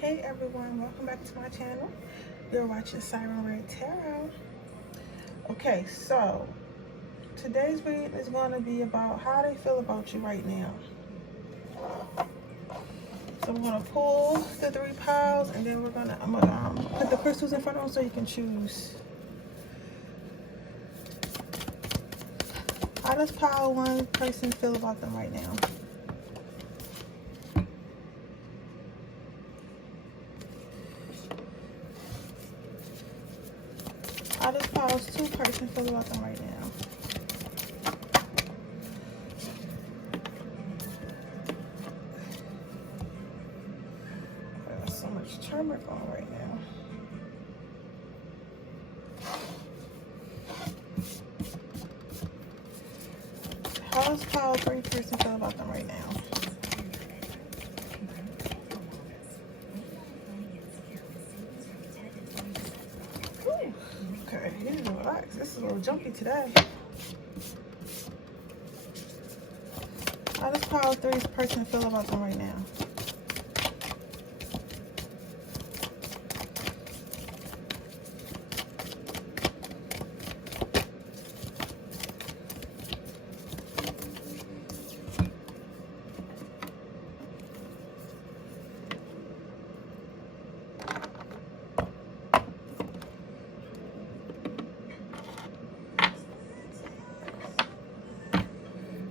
Hey everyone, welcome back to my channel. You're watching Siren Redd Tarot. Okay, so today's read is going to be about how they feel about you right now. So I'm going to pull the 3 piles and then I'm gonna put the crystals in front of them so you can choose. How does pile 1 person feel about them right now? How does pile 2 person feel about them right now? There's so much turmeric on right now. How does pile 3 person feel about them right now? Ooh, okay, you need to relax. This is a little jumpy today. How does pile 3's person feel about them right now?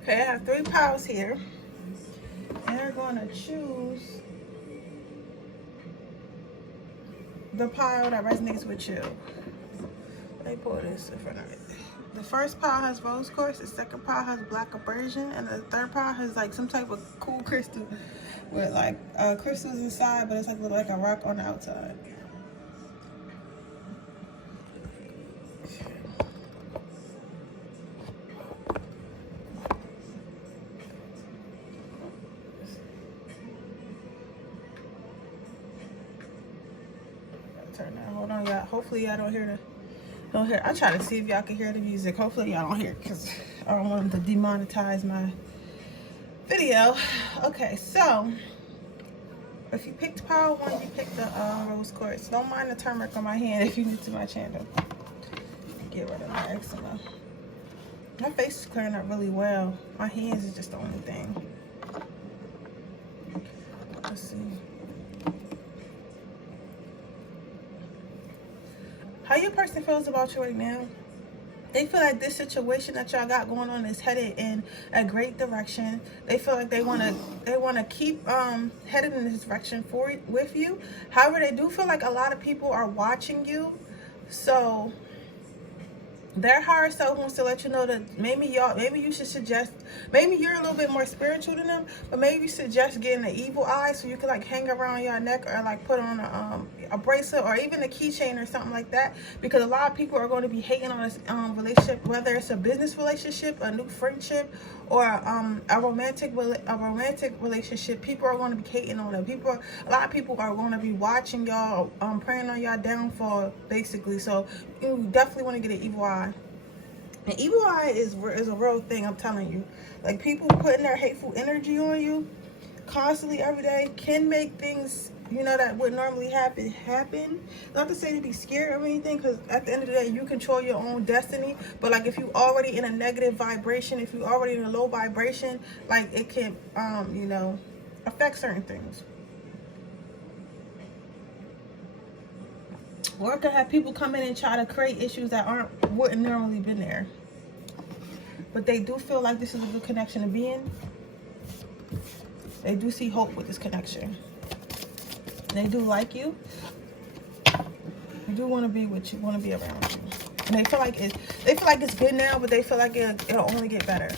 Okay, I have 3 piles here, and they're going to choose the pile that resonates with you. Let me pull this in front of it. The first pile has rose quartz, the second pile has black abrasion, and the third pile has like some type of cool crystal with like crystals inside, but it's like a rock on the outside. Turn that. Hold on, y'all. Hopefully y'all don't hear I try to see if y'all can hear the music. Hopefully y'all don't hear it because I don't want them to demonetize my video. Okay, so if you picked pile 1, you picked the rose quartz. Don't mind the turmeric on my hand if you're new to my channel. Get rid of my eczema. My face is clearing up really well. My hands is just the only thing. Let's see. How your person feels about you right now? They feel like this situation that y'all got going on is headed in a great direction. They feel like they wanna keep headed in this direction with you. However, they do feel like a lot of people are watching you. So their higher self wants to let you know that maybe you should suggest, maybe you're a little bit more spiritual than them, but maybe you suggest getting an evil eye so you can like hang around your neck or like put on a bracelet or even a keychain or something like that, because a lot of people are going to be hating on this relationship, whether it's a business relationship, a new friendship, or a romantic relationship. People are going to be hating on it. A lot of people are going to be watching y'all, praying on y'all downfall, basically. So you definitely want to get an evil eye. An evil eye is a real thing, I'm telling you. Like, people putting their hateful energy on you constantly every day can make things, you know, that would normally happen. Not to say to be scared or anything, because at the end of the day, you control your own destiny. But like, if you already in a negative vibration, if you already in a low vibration, like, it can you know, affect certain things. Or it could have people come in and try to create issues that wouldn't normally been there. But they do feel like this is a good connection to be in. They do see hope with this connection. They do like you. They do want to be with you, want to be around you. And they feel like it's good now, but they feel like it'll only get better.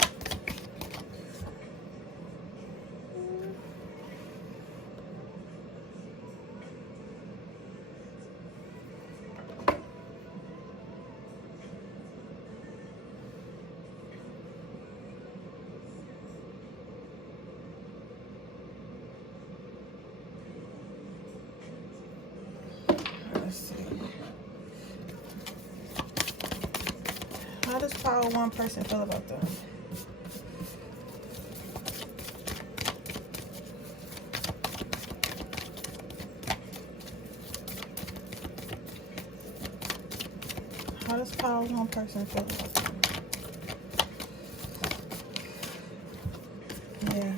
Let's see. How does pile 1 person feel about them? does power one person feel about them? Yeah.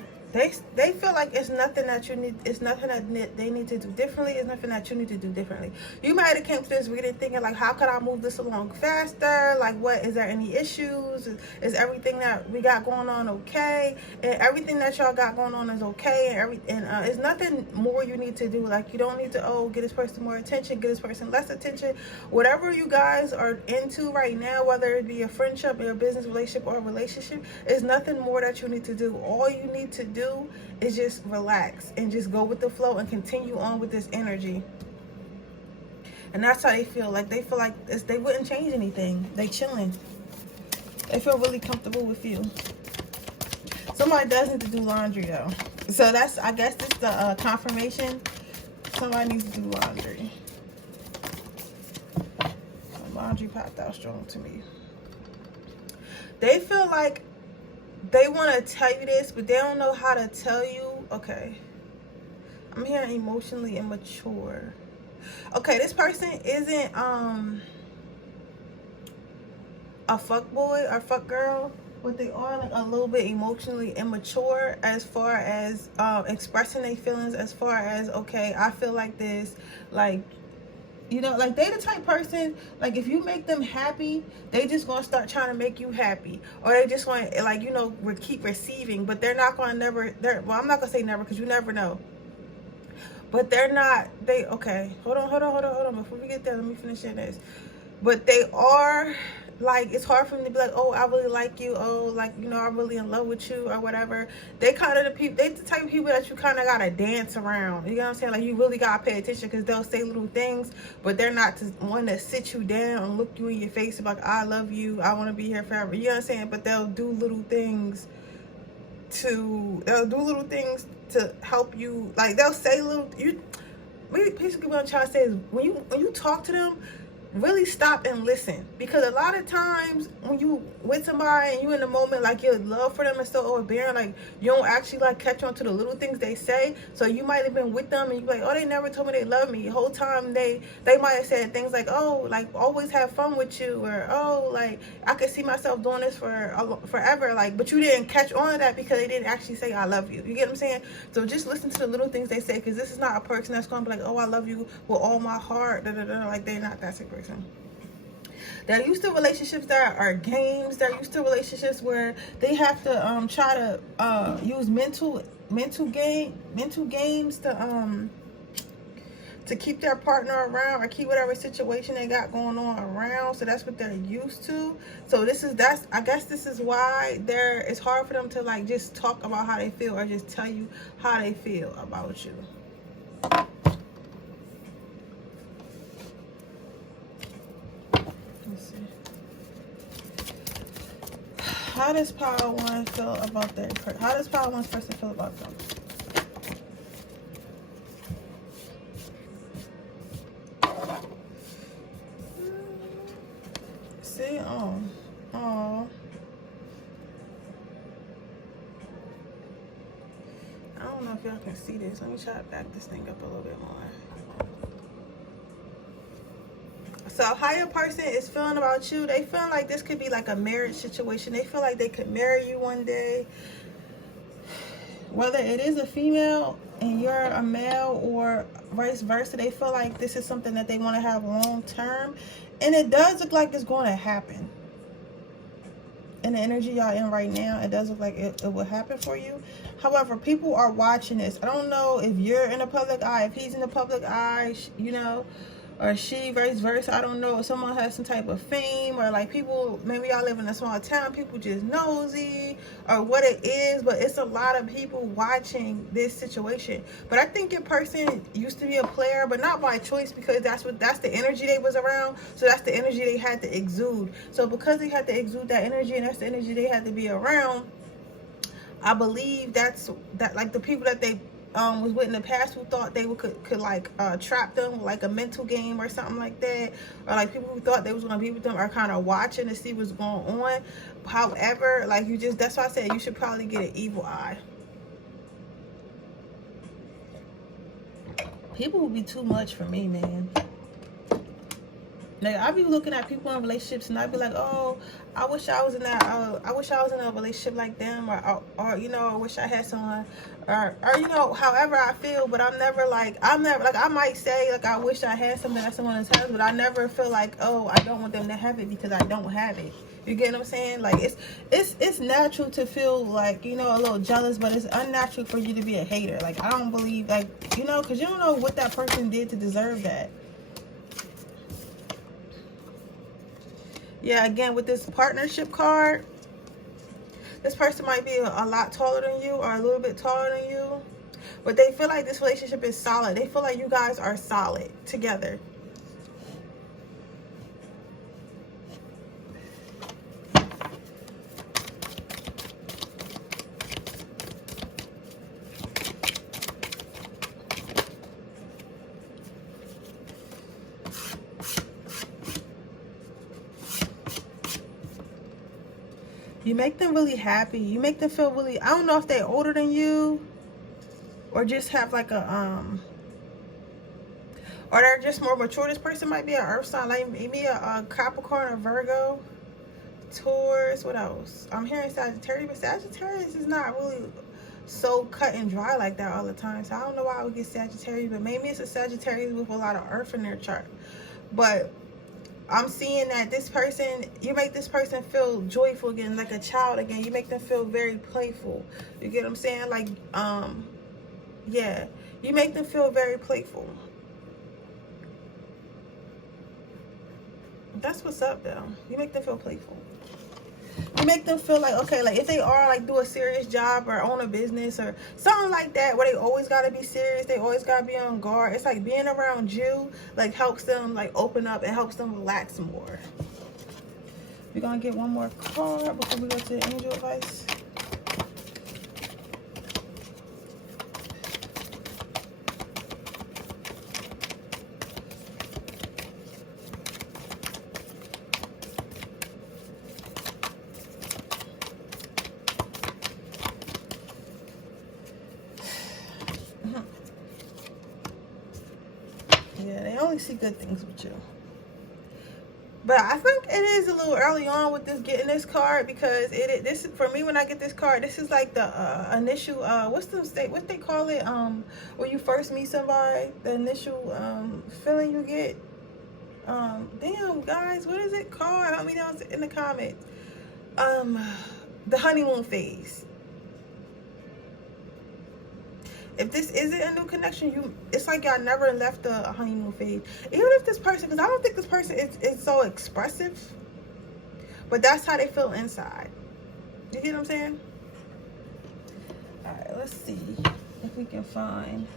They feel like it's nothing that you need. It's nothing that they need to do differently. It's nothing that you need to do differently. You might have came to this reading thinking like, how could I move this along faster? Like, what is there any issues? Is everything that we got going on okay? And everything that y'all got going on is okay. And it's nothing more you need to do. Like, you don't need to get this person more attention, get this person less attention. Whatever you guys are into right now, whether it be a friendship, or a business relationship, or a relationship, is nothing more that you need to do. All you need to do is just relax and just go with the flow and continue on with this energy. And that's how they feel. Like, they feel like they wouldn't change anything. They chilling. They feel really comfortable with you. Somebody does need to do laundry though. So that's, I guess this is the confirmation. Somebody needs to do laundry. Laundry popped out strong to me. They feel like they want to tell you this, but they don't know how to tell you. Okay. I'm hearing emotionally immature. Okay, this person isn't a fuck boy or fuck girl, but they are like a little bit emotionally immature as far as expressing their feelings, as far as, okay, I feel like this, like, you know, like they the type person, like if you make them happy, they just gonna start trying to make you happy, or they just want to, like, you know, keep receiving, but they're not gonna never, well, I'm not gonna say never because you never know, but they're not, okay, hold on, before we get there, let me finish this. But they are, like, it's hard for them to be like, oh, I really like you, oh, like, you know, I'm really in love with you, or whatever. They kind of they the type of people that you kind of gotta dance around, you know what I'm saying? Like, you really gotta pay attention, because they'll say little things, but they're not the one to sit you down and look you in your face and be like, I love you, I want to be here forever, you know what I'm saying? But they'll do little things to help you. Like, they'll say basically what I'm trying to say is, when you talk to them, really stop and listen, because a lot of times when you with somebody and you in the moment, like, your love for them is so overbearing, like, you don't actually like catch on to the little things they say. So you might have been with them and you be like, oh, they never told me they love me. The whole time they might have said things like, oh, like, always have fun with you, or, oh, like, I could see myself doing this forever, like, but you didn't catch on to that because they didn't actually say I love you. You get what I'm saying? So just listen to the little things they say, because this is not a person that's gonna be like, oh, I love you with all my heart, like, they're not that type of person. They're used to relationships that are games. They're used to relationships where they have to try to use mental games to keep their partner around, or keep whatever situation they got going on around. So that's what they're used to. So I guess this is why it's hard for them to, like, just talk about how they feel, or just tell you how they feel about you. How does Power One feel about their person? How does Power One's person feel about them? See, oh. I don't know if y'all can see this. Let me try to back this thing up a little bit more. So how your person is feeling about you, they feel like this could be like a marriage situation. They feel like they could marry you one day. Whether it is a female and you're a male, or vice versa, they feel like this is something that they want to have long term. And it does look like it's going to happen. In the energy y'all in right now, it does look like it will happen for you. However, people are watching this. I don't know if you're in the public eye, if he's in the public eye, you know, or she, vice versa. I don't know if someone has some type of fame, or like people, maybe y'all live in a small town, people just nosy, or what it is, but it's a lot of people watching this situation. But I think your person used to be a player, but not by choice, because that's the energy they was around. So that's the energy they had to exude. So because they had to exude that energy, and that's the energy they had to be around, I believe that like the people that they was with in the past, who thought they could like trap them with like a mental game or something like that, or like people who thought they was gonna be with them are kind of watching to see what's going on. However, like, that's why I said you should probably get an evil eye. People will be too much for me, man. Like, I be looking at people in relationships and I be like, oh, I wish I was in that. I wish I was in a relationship like them, or you know, I wish I had someone, or you know, however I feel. But I'm never like, I might say like I wish I had something that someone else has, but I never feel like, oh, I don't want them to have it because I don't have it. You get what I'm saying? Like, it's natural to feel like, you know, a little jealous, but it's unnatural for you to be a hater. Like, I don't believe, like, you know, because you don't know what that person did to deserve that. Yeah, again, with this partnership card, this person might be a lot taller than you or a little bit taller than you, but they feel like this relationship is solid. They feel like you guys are solid together. You make them really happy. You make them feel really, I don't know if they're older than you or just have like a, or they're just more mature. This person might be an earth sign, like maybe a Capricorn or Virgo, Taurus. What else? I'm hearing Sagittarius, but Sagittarius is not really so cut and dry like that all the time. So I don't know why I would get Sagittarius, but maybe it's a Sagittarius with a lot of earth in their chart. But I'm seeing that this person, you make this person feel joyful again, like a child again. You make them feel very playful. You get what I'm saying? Like, yeah, you make them feel very playful. That's what's up, though. You make them feel playful. You make them feel like, okay, like if they are like do a serious job or own a business or something like that where they always got to be serious, they always got to be on guard, it's like being around you like helps them like open up and helps them relax more. We're gonna get one more card before we go to the angel advice. Yeah, they only see good things with you. But I think it is a little early on with this getting this card, because this for me, when I get this card, this is like the initial what they call it when you first meet somebody, the initial feeling you get. Damn guys, what is it called? Let me know in the comments. The honeymoon phase. If this isn't a new connection, it's like y'all never left the honeymoon phase. Even if this person, because I don't think this person is so expressive, but that's how they feel inside. You get what I'm saying? All right, let's see if we can find.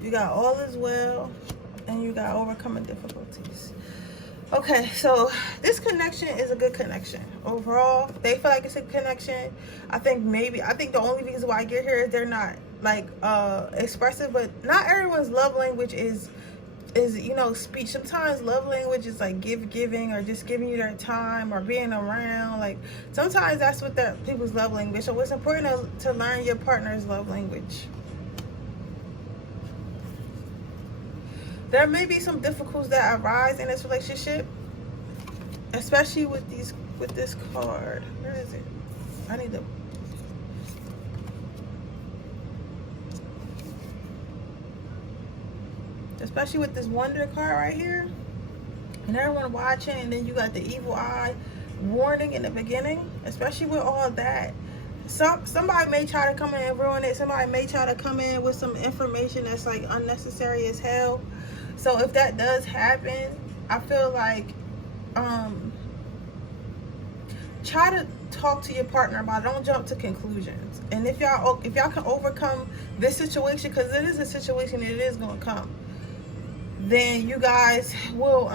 You got all is well, and you got overcoming difficulties. Okay, so this connection is a good connection. Overall, they feel like it's a connection. I think the only reason why I get here is they're not like expressive, but not everyone's love language is you know, speech. Sometimes love language is like giving or just giving you their time or being around. Like sometimes that's what that people's love language. So it's important to learn your partner's love language. There may be some difficulties that arise in this relationship, especially with this card. Where is it? I need to. Especially with this Wonder card right here, and everyone watching, and then you got the evil eye warning in the beginning. Especially with all that, somebody may try to come in and ruin it. Somebody may try to come in with some information that's like unnecessary as hell. So if that does happen, I feel like try to talk to your partner about it. Don't jump to conclusions. And if y'all can overcome this situation, because it is a situation that it is going to come, then you guys will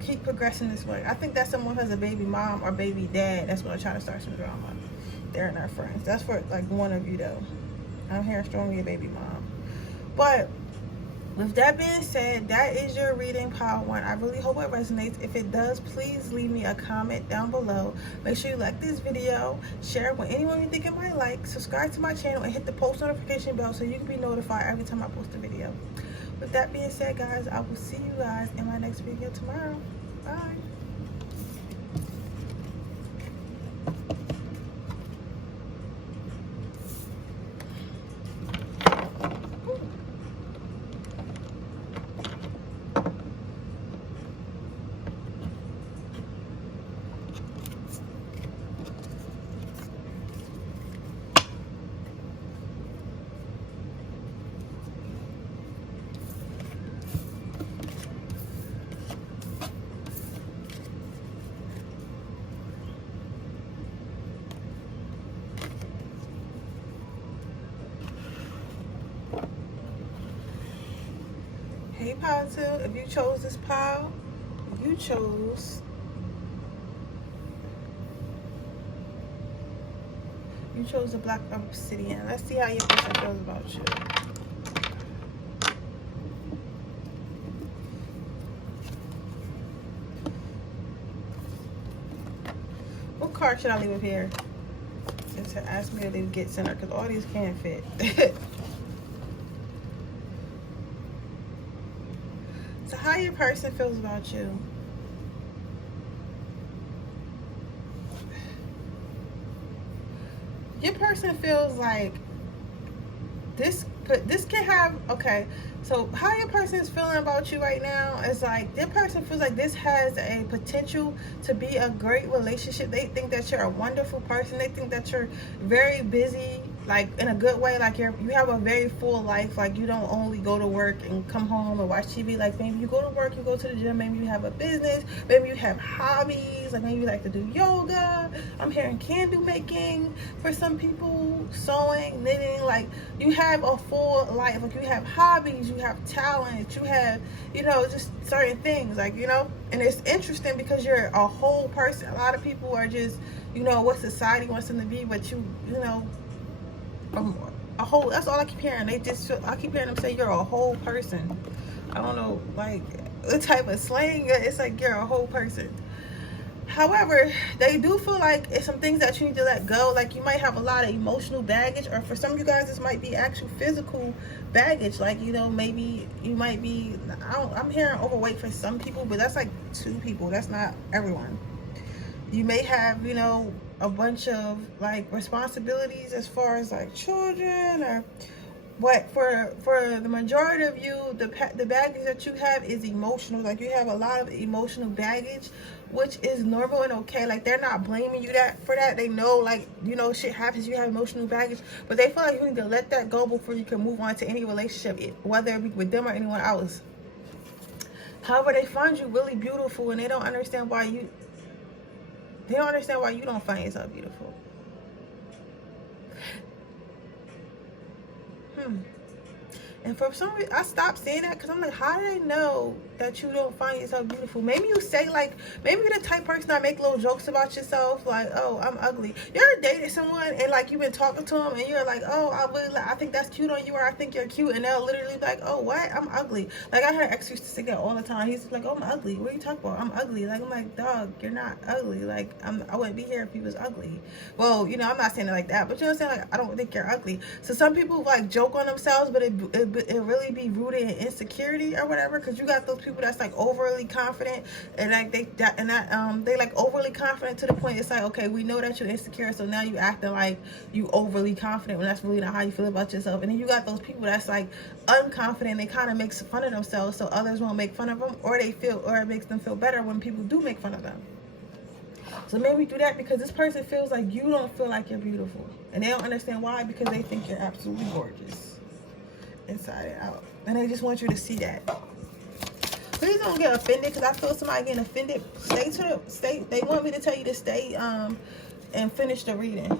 keep progressing this way. I think that someone has a baby mom or baby dad that's going to try to start some drama. They're not friends. That's for like one of you though. I'm hearing strongly a baby mom. But with that being said, that is your reading, pile 1. I really hope it resonates. If it does, please leave me a comment down below. Make sure you like this video, share it with anyone you think it might like, subscribe to my channel, and hit the post notification bell so you can be notified every time I post a video. With that being said, guys, I will see you guys in my next video tomorrow. Bye. Hey pile 2, if you chose this pile, you chose the black obsidian. Let's see how your person feels about you. What card should I leave up here? Since it asked me to leave get center, because all these can't fit. So how your person feels about you. Your person feels like this can have, okay, so how your person is feeling about you right now is like, their person feels like this has a potential to be a great relationship. They think that you're a wonderful person. They think that you're very busy, like in a good way, like you have a very full life. Like you don't only go to work and come home and watch TV. Like maybe you go to work, you go to the gym, maybe you have a business, maybe you have hobbies, like maybe you like to do yoga. I'm hearing candle making for some people, sewing, knitting. Like you have a full life. Like you have hobbies, you have talent, you have, you know, just certain things, like, you know. And it's interesting because you're a whole person. A lot of people are just, you know, what society wants them to be, but you know, a whole, that's all I keep hearing. They just feel, I keep hearing them say you're a whole person. I don't know, like the type of slang, it's like you're a whole person. However, they do feel like it's some things that you need to let go. Like you might have a lot of emotional baggage, or for some of you guys this might be actual physical baggage. Like, you know, maybe you might be, I'm hearing overweight for some people, but that's like 2 people, that's not everyone. You may have, you know, a bunch of like responsibilities as far as like children, or what. For the majority of you, the baggage that you have is emotional. Like you have a lot of emotional baggage, which is normal and okay. Like they're not blaming you for that. They know, like, you know, shit happens, you have emotional baggage, but they feel like you need to let that go before you can move on to any relationship, whether it be with them or anyone else. However, they find you really beautiful, and they don't understand why you don't find yourself beautiful. And for some reason, I stopped saying that because I'm like, how do they know that you don't find yourself beautiful? Maybe you say, like, maybe you're the type of person that make little jokes about yourself, like, oh, I'm ugly. You ever dated someone and like you've been talking to them and you're like, oh, I think that's cute on you, or I think you're cute, and they'll literally be like, oh, what? I'm ugly. Like I heard an ex used to say that all the time. He's like, oh, I'm ugly. What are you talking about? I'm ugly. Like, I'm like, dog, you're not ugly. Like I wouldn't be here if he was ugly. Well, you know, I'm not saying it like that, but you know what I'm saying? Like, I don't think you're ugly. So some people like joke on themselves, but it really be rooted in insecurity or whatever, because you got those people that's like overly confident, and like they like overly confident to the point it's like, okay, we know that you're insecure, so now you acting like you overly confident when that's really not how you feel about yourself. And then you got those people that's like unconfident, they kind of make fun of themselves so others won't make fun of them, or it makes them feel better when people do make fun of them. So maybe do that because this person feels like you don't feel like you're beautiful, and they don't understand why, because they think you're absolutely gorgeous inside and out, and they just want you to see that. Please don't get offended, because I feel somebody getting offended. Stay. They want me to tell you to stay and finish the reading.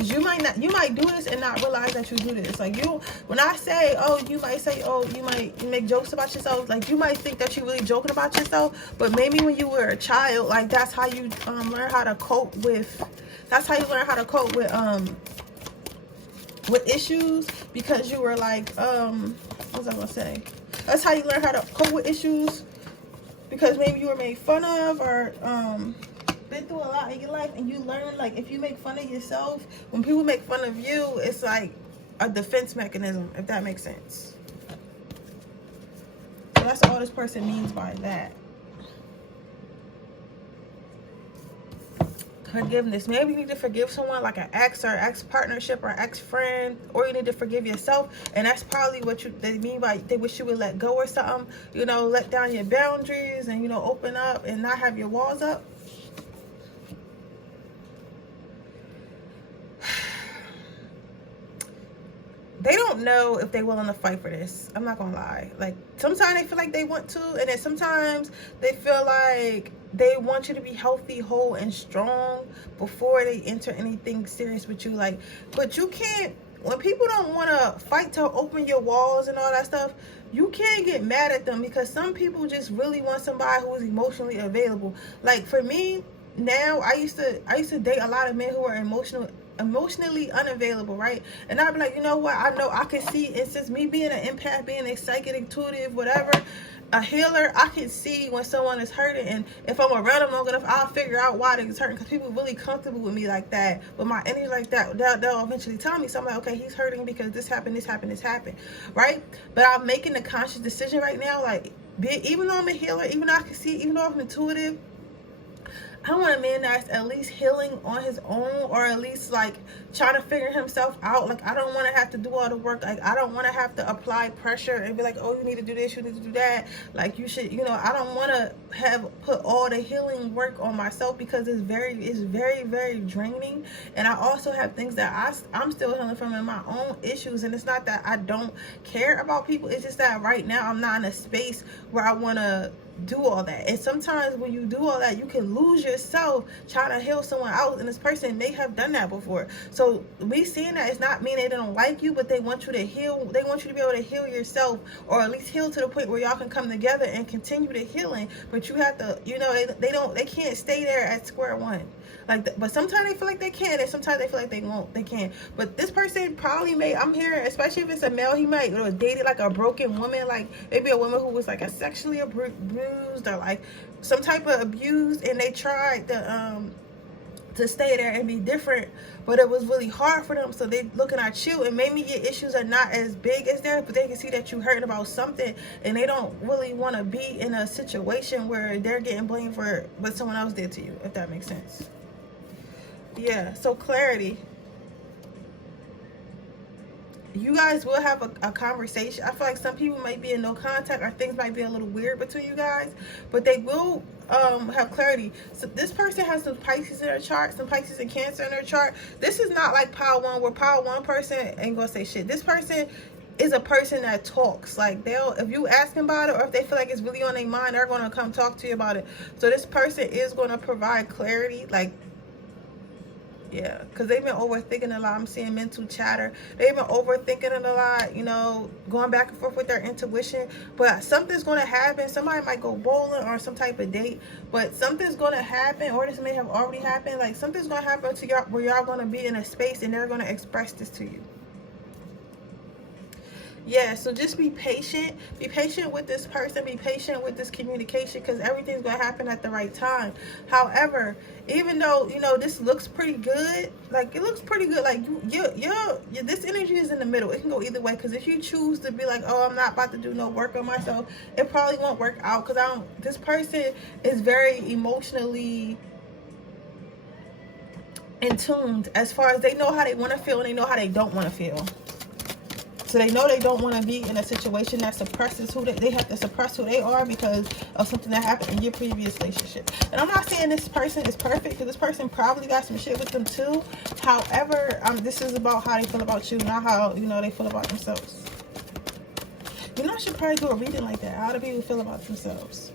Because you might do this and not realize that you do this. Like, when I say, oh, you might say, oh, you might make jokes about yourself. Like, you might think that you're really joking about yourself, but maybe when you were a child, like, that's how you learn how to cope with. That's how you learn how to cope with issues, because you were like, what was I gonna say? That's how you learn how to cope with issues, because maybe you were made fun of, or been through a lot in your life, and you learn, like, if you make fun of yourself, when people make fun of you, it's like a defense mechanism, if that makes sense. So that's all this person means by that. Forgiveness. Maybe you need to forgive someone, like an ex or ex-partnership or ex-friend, or you need to forgive yourself, and that's probably what they mean by they wish you would let go or something, you know, let down your boundaries, and, you know, open up and not have your walls up. They don't know if they're willing to fight for this. I'm not gonna lie. Like, sometimes they feel like they want to, and then sometimes they feel like they want you to be healthy, whole, and strong before they enter anything serious with you. Like, but you can't, when people don't want to fight to open your walls and all that stuff, you can't get mad at them, because some people just really want somebody who is emotionally available. Like, for me now, I used to date a lot of men who are emotionally unavailable, right? And I'd be like, you know what, I know I can see, it's just me being an empath, being a psychic, intuitive, whatever, a healer, I can see when someone is hurting, and if I'm around them long enough, I'll figure out why they're hurting, because people are really comfortable with me like that, with my energy like that. They'll eventually tell me, so I'm like, okay, he's hurting because this happened, right? But I'm making a conscious decision right now, like, even though I'm a healer, even though I can see, even though I'm intuitive, I want a man that's at least healing on his own, or at least like trying to figure himself out. Like, I don't want to have to do all the work. Like, I don't want to have to apply pressure and be like, oh, you need to do this, you need to do that. Like, you should, you know, I don't want to have put all the healing work on myself, because it's very, very draining. And I also have things that I'm still healing from in my own issues. And it's not that I don't care about people. It's just that right now I'm not in a space where I want to do all that. And sometimes when you do all that, you can lose yourself trying to heal someone else, and this person may have done that before. So me seeing that, it's not mean they don't like you, but they want you to heal. They want you to be able to heal yourself, or at least heal to the point where y'all can come together and continue the healing. But you have to, you know, they can't stay there at square one. Like, but sometimes they feel like they can, and sometimes they feel like they can't. But this person probably may, I'm hearing, especially if it's a male, he might have dated like a broken woman, like maybe a woman who was like a sexually abused, or like some type of abuse, and they tried to stay there and be different, but it was really hard for them. So they looking at you, and maybe your issues are not as big as theirs, but they can see that you hurting about something, and they don't really want to be in a situation where they're getting blamed for what someone else did to you, if that makes sense. Yeah, so clarity. You guys will have a conversation. I feel like some people might be in no contact, or things might be a little weird between you guys, but they will have clarity. So this person has some Pisces in their chart, some Pisces and Cancer in their chart. This is not like Power One, where Power One person ain't gonna say shit. This person is a person that talks. Like, they'll, if you ask them about it, or if they feel like it's really on their mind, they're gonna come talk to you about it. So this person is gonna provide clarity, like, yeah, because they've been overthinking a lot. I'm seeing mental chatter. They've been overthinking it a lot, you know, going back and forth with their intuition. But something's going to happen. Somebody might go bowling or some type of date, but something's going to happen, or this may have already happened. Like, something's going to happen to y'all where y'all going to be in a space, and they're going to express this to you. Yeah, so just be patient. Be patient with this person. Be patient with this communication, because everything's going to happen at the right time. However, even though, you know, this looks pretty good, like, it looks pretty good, like, this energy is in the middle. It can go either way, because if you choose to be like, oh, I'm not about to do no work on myself, it probably won't work out, because this person is very emotionally in tuned, as far as they know how they want to feel, and they know how they don't want to feel. So they know they don't want to be in a situation that suppresses who they have to suppress who they are because of something that happened in your previous relationship. And I'm not saying this person is perfect, because this person probably got some shit with them too. However, this is about how they feel about you, not how, you know, they feel about themselves. You know, I should probably do a reading like that. How do people feel about themselves?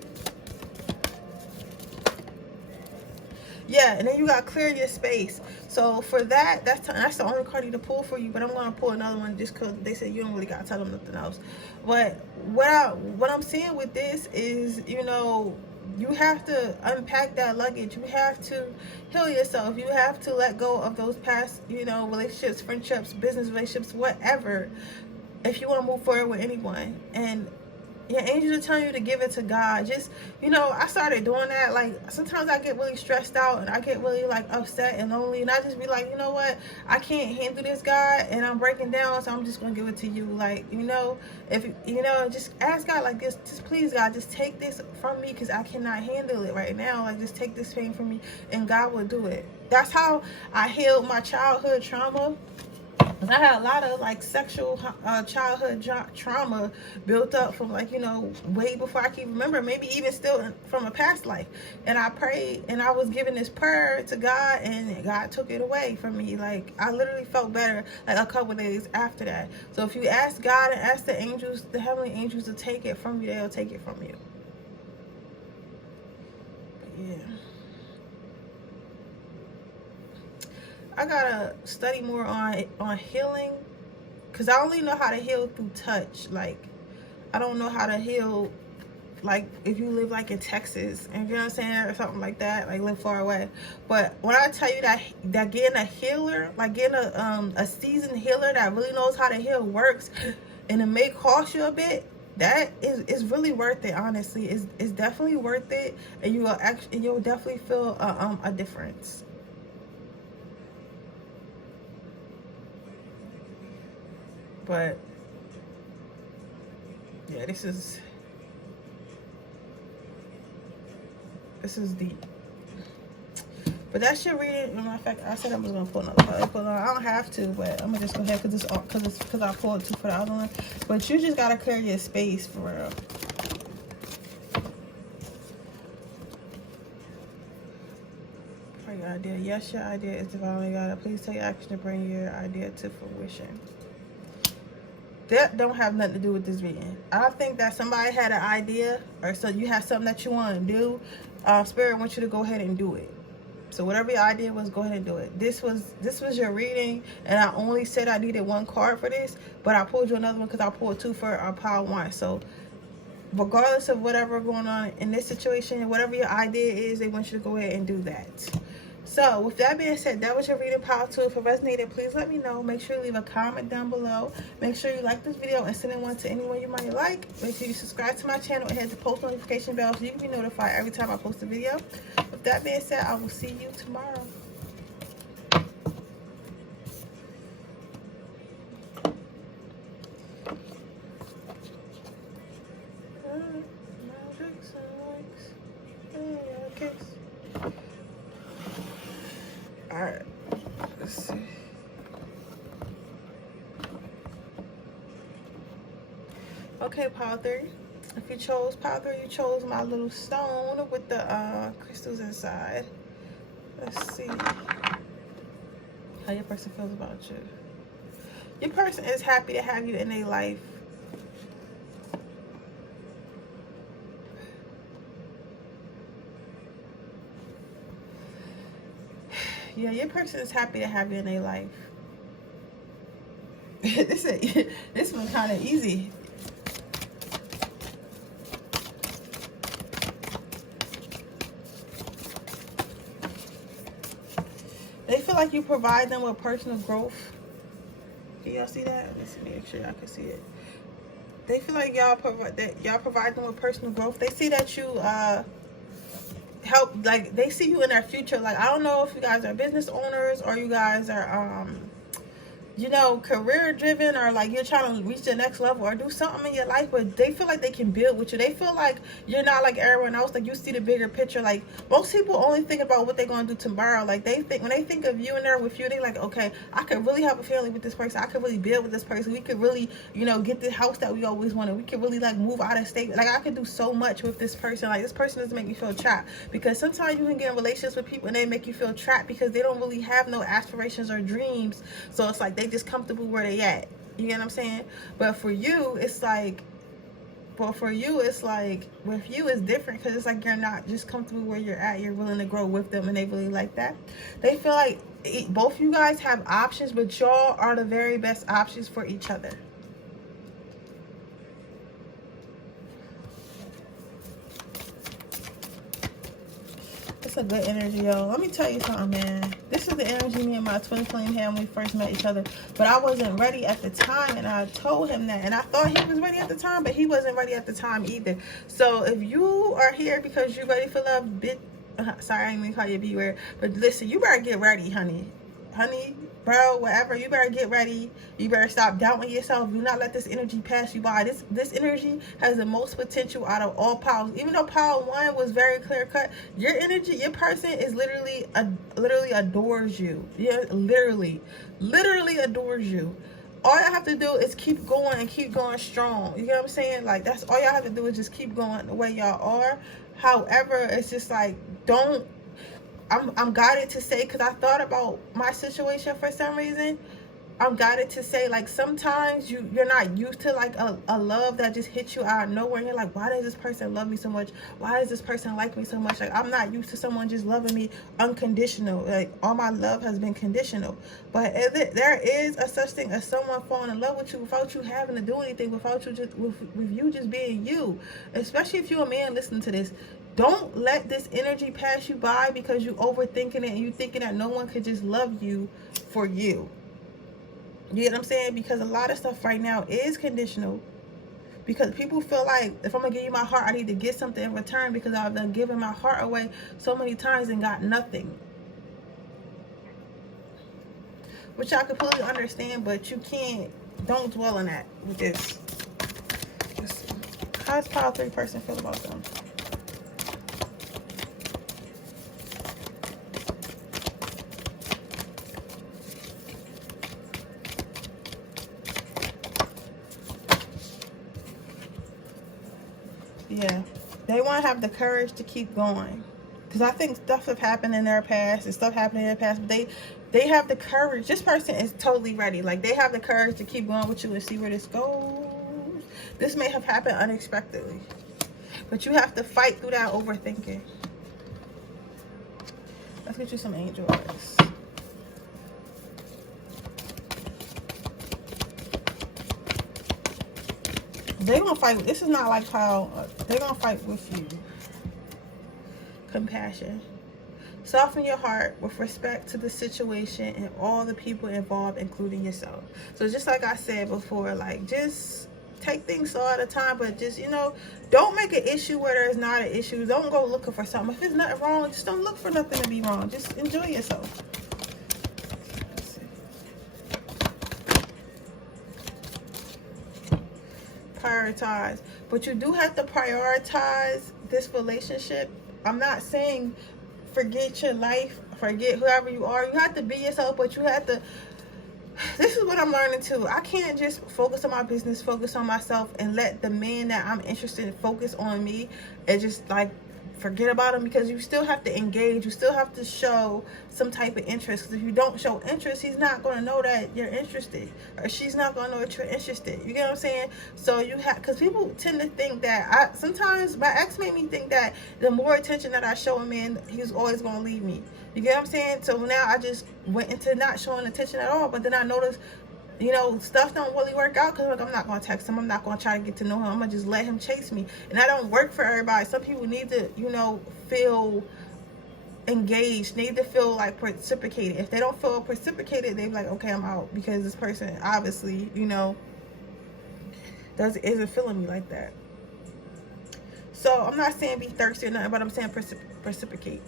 Yeah, and then you got clear your space. So for that, that's the only card to pull for you. But I'm gonna pull another one just because they said you don't really gotta tell them nothing else. But what I'm seeing with this is, you know, you have to unpack that luggage. You have to heal yourself. You have to let go of those past, you know, relationships, friendships, business relationships, whatever, if you want to move forward with anyone. And your angels are telling you to give it to God. Just, you know, I started doing that. Like, sometimes I get really stressed out and I get really, like, upset and lonely. And I just be like, you know what? I can't handle this, God. And I'm breaking down, so I'm just going to give it to you. Like, you know, if, you know, just ask God, like, this. Just please, God, just take this from me because I cannot handle it right now. Like, just take this pain from me and God will do it. That's how I healed my childhood trauma. I had a lot of like sexual childhood trauma built up from, like, you know, way before I can remember, maybe even still from a past life. And I prayed and I was giving this prayer to God and God took it away from me. Like, I literally felt better like a couple of days after that. So if you ask God and ask the angels, the heavenly angels, to take it from you, they'll take it from you. But yeah. I gotta study more on healing, because I only know how to heal through touch. Like, I don't know how to heal, like, if you live, like, in Texas, and you know what I'm saying, or something like that, like, live far away. But when I tell you that getting a healer, like, getting a seasoned healer that really knows how to heal works, and it may cost you a bit, that is really worth it. Honestly, it's definitely worth it, and you'll definitely feel a difference. But yeah, this is deep. But that's your reading. Matter of fact, I said I was gonna pull another card, but I don't have to. But I'm gonna just go ahead because I pulled two for the other one. But you just gotta clear your space for real. For your idea, yes, your idea is divinely guided. Please take action to bring your idea to fruition. That don't have nothing to do with this reading. I think that somebody had an idea, or so you have something that you want to do. Spirit wants you to go ahead and do it. So whatever your idea was, go ahead and do it. This was your reading, and I only said I needed one card for this, but I pulled you another one because I pulled two for our pile one. So regardless of whatever going on in this situation, whatever your idea is, they want you to go ahead and do that. So with that being said, that was your reading pile 2. If it resonated, please let me know. Make sure you leave a comment down below. Make sure you like this video and send it one to anyone you might like. Make sure you subscribe to my channel and hit the post notification bell so you can be notified every time I post a video. With that being said, I will see you tomorrow. Alright, let's see. Okay, pile 3. If you chose pile 3, you chose my little stone with the crystals inside. Let's see how your person feels about you. Your person is happy to have you in their life. Yeah, your person is happy to have you in their life. This one kind of easy. They feel like you provide them with personal growth. Can y'all see that? Let's make sure y'all can see it. They feel like y'all provide them with personal growth. They see that you help, like, they see you in their future. Like, I don't know if you guys are business owners or you guys are you know, career driven, or like you're trying to reach the next level or do something in your life, but they feel like they can build with you. They feel like you're not like everyone else. Like, you see the bigger picture. Like, most people only think about what they're going to do tomorrow. Like, they think, when they think of you and they're with you, they like, okay, I could really have a family with this person. I could really build with this person. We could really, you know, get the house that we always wanted. We could really, like, move out of state. Like, I could do so much with this person. Like, this person doesn't make me feel trapped, because sometimes you can get in relationships with people and they make you feel trapped because they don't really have no aspirations or dreams. So it's like they just comfortable where they at. You get what I'm saying? But for you, it's like But for you, it's like, with you, it's different because it's like you're not just comfortable where you're at. You're willing to grow with them, and they really like that. They feel like both you guys have options, but y'all are the very best options for each other. It's a good energy, yo. Let me tell you something, man. This is the energy me and my twin flame had when we first met each other. But I wasn't ready at the time, and I told him that. And I thought he was ready at the time, but he wasn't ready at the time either. So if you are here because you're ready for love, bitch. Sorry, I didn't mean to call you a B-word. But listen, you better get ready, honey. Honey, bro, whatever, you better get ready. You better stop doubting yourself. Do not let this energy pass you by. This energy has the most potential out of all powers. Even though power one was very clear cut, your energy, your person is literally adores you. Yeah, literally adores you. All y'all have to do is keep going and keep going strong. You get what I'm saying? Like, that's all y'all have to do is just keep going the way y'all are. However, it's just like, don't. I'm guided to say, because I thought about my situation for some reason. I'm guided to say, like, sometimes you're not used to like a love that just hits you out of nowhere, and you're like, why does this person love me so much? Why does this person like me so much? Like, I'm not used to someone just loving me unconditional. Like, all my love has been conditional. But there is a such thing as someone falling in love with you without you having to do anything, without you just with you just being you. Especially if you're a man listening to this. Don't let this energy pass you by because you overthinking it and you thinking that no one could just love you for you. You get what I'm saying? Because a lot of stuff right now is conditional. Because people feel like, if I'm going to give you my heart, I need to get something in return, because I've done given my heart away so many times and got nothing. Which I completely understand, but you can't, don't dwell on that with this. How does Power 3 person feel about them? Yeah, they want to have the courage to keep going, because I think stuff have happened in their past and stuff happened in their past, but they have the courage. This person is totally ready. Like, they have the courage to keep going with you and see where this goes. This may have happened unexpectedly, but you have to fight through that overthinking. Let's get you some angel eyes. They're going to fight. This is not like how they're going to fight with you. Compassion. Soften your heart with respect to the situation and all the people involved, including yourself. So just like I said before, like, just take things slow at a time, but just, you know, don't make an issue where there's not an issue. Don't go looking for something. If there's nothing wrong, just don't look for nothing to be wrong. Just enjoy yourself. Prioritize, but you do have to prioritize this relationship. I'm not saying forget your life, forget whoever you are. You have to be yourself, but you have to, this is what I'm learning too. I can't just focus on my business, focus on myself, and let the man that I'm interested in focus on me and just like forget about him, because you still have to engage. You still have to show some type of interest, because if you don't show interest, he's not going to know that you're interested, or she's not going to know that you're interested. You get what I'm saying? So you have, because people tend to think that, sometimes my ex made me think that the more attention that I show a man, he's always going to leave me. You get what I'm saying? So now I just went into not showing attention at all, but then I noticed, you know, stuff don't really work out, because like, I'm not going to text him. I'm not going to try to get to know him. I'm going to just let him chase me. And that don't work for everybody. Some people need to, you know, feel engaged, need to feel like reciprocated. If they don't feel reciprocated, they be like, okay, I'm out, because this person obviously, you know, isn't feeling me like that. So I'm not saying be thirsty or nothing, but I'm saying reciprocate.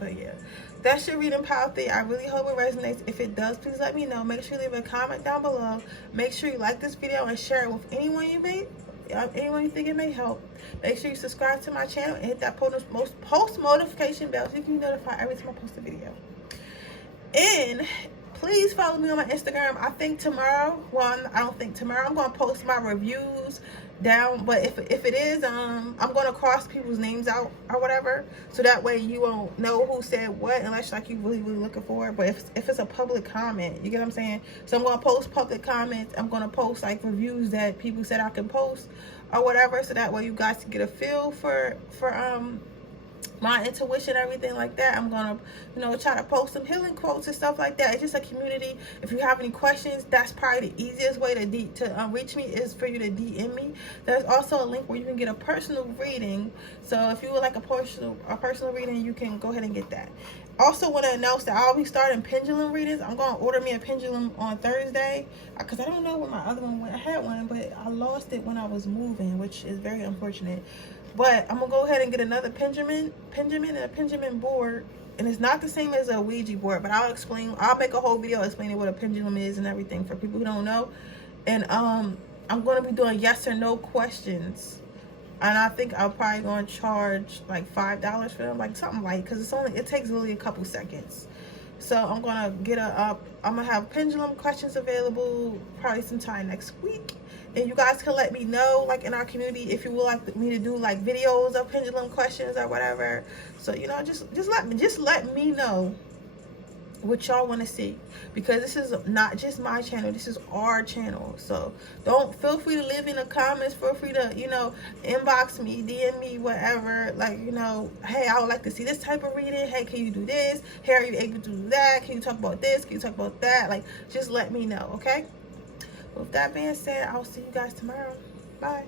But yeah, that's your reading, Power 3. I really hope it resonates. If it does, please let me know. Make sure you leave a comment down below. Make sure you like this video and share it with anyone you think it may help. Make sure you subscribe to my channel and hit that post notification bell so you can be notified every time I post a video. And please follow me on my Instagram. I think tomorrow, well, I don't think tomorrow, I'm going to post my reviews down, but if it is, I'm going to cross people's names out or whatever, so that way you won't know who said what, unless like you really looking for it. But if it's a public comment, you get what I'm saying? So I'm going to post public comments. I'm going to post like reviews that people said I can post, or whatever, so that way you guys can get a feel for my intuition, everything like that. I'm gonna, you know, try to post some healing quotes and stuff like that. It's just a community. If you have any questions, that's probably the easiest way to reach me, is for you to DM me. There's also a link where you can get a personal reading. So if you would like a personal reading, you can go ahead and get that. Also want to announce that I'll be starting pendulum readings. I'm going to order me a pendulum on Thursday, because I don't know where my other one went. I had one, but I lost it when I was moving, which is very unfortunate. But I'm going to go ahead and get another pendulum and a pendulum board. And it's not the same as a Ouija board, but I'll make a whole video explaining what a pendulum is and everything for people who don't know. And I'm going to be doing yes or no questions. And I think I'm probably going to charge like $5 for them, like something light, because it takes literally a couple seconds. So I'm going to get I'm going to have pendulum questions available probably sometime next week. And you guys can let me know, like, in our community, if you would like me to do like videos of pendulum questions or whatever. So, you know, just let me know what y'all want to see, because this is not just my channel, this is our channel. So don't feel free to leave in the comments, feel free to, you know, inbox me, DM me, whatever, like, you know, hey, I would like to see this type of reading, hey, can you do this, hey, are you able to do that, can you talk about this, can you talk about that, like, just let me know. Okay, with that being said, I'll see you guys tomorrow. Bye.